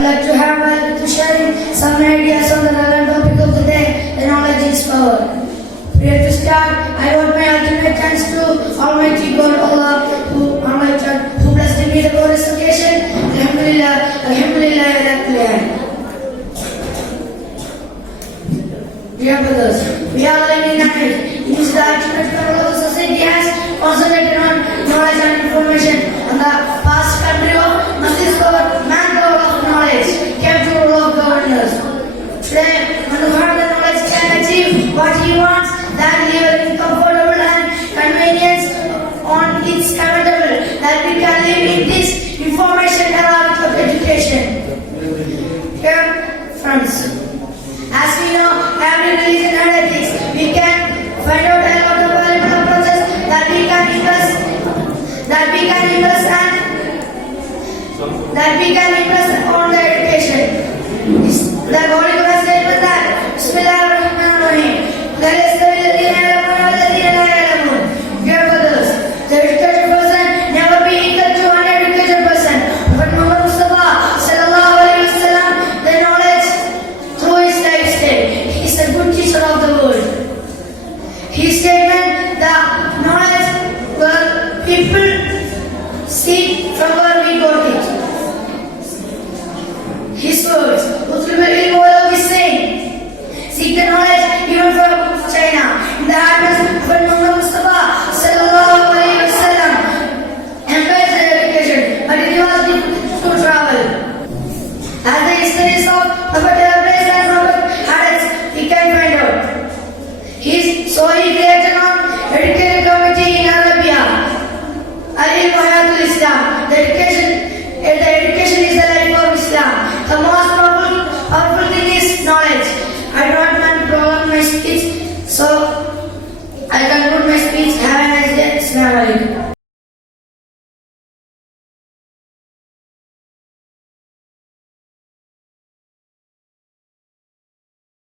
Like to have to share some ideas on the relevant topic of the day, the knowledge is power. Prior to start, I want my ultimate thanks to Almighty God Allah, who blessed me with this occasion. Alhamdulillah, Alhamdulillah, Alhamdulillah. Dear brothers, we are living in an age in which the ultimate power of the society has concentrated on knowledge and information, and the past country of discovered manpower of knowledge kept the role of governors. Today, when who have the knowledge can achieve what he wants, that live in comfortable and convenience on its comfortable, that we can live in this information era without education. Dear friends, as we know, every religion and ethics, we can find out a lot of valuable approaches that we can invest on the education. The Holy Quran statement that Bismillahirrahmanirrahim. Dear brothers, the educated person never be equal to uneducated person. But Muhammad Mustafa sallallahu alaihi wasallam, the knowledge through his lifestyle, he is a good teacher of the world. His statement, the knowledge where people seek from where we got it. His words, ultimately what is saying, seek the knowledge even from China. In the address of Muhammad Mustafa sallallahu alaihi wasallam, emphasized the education, but it was difficult to travel. As the histories of Prophet Abraham and Prophet Hadith, we can find out. So he created an educated committee in Arabia, Ali Muhammad Islam. The education is the life of Islam. The most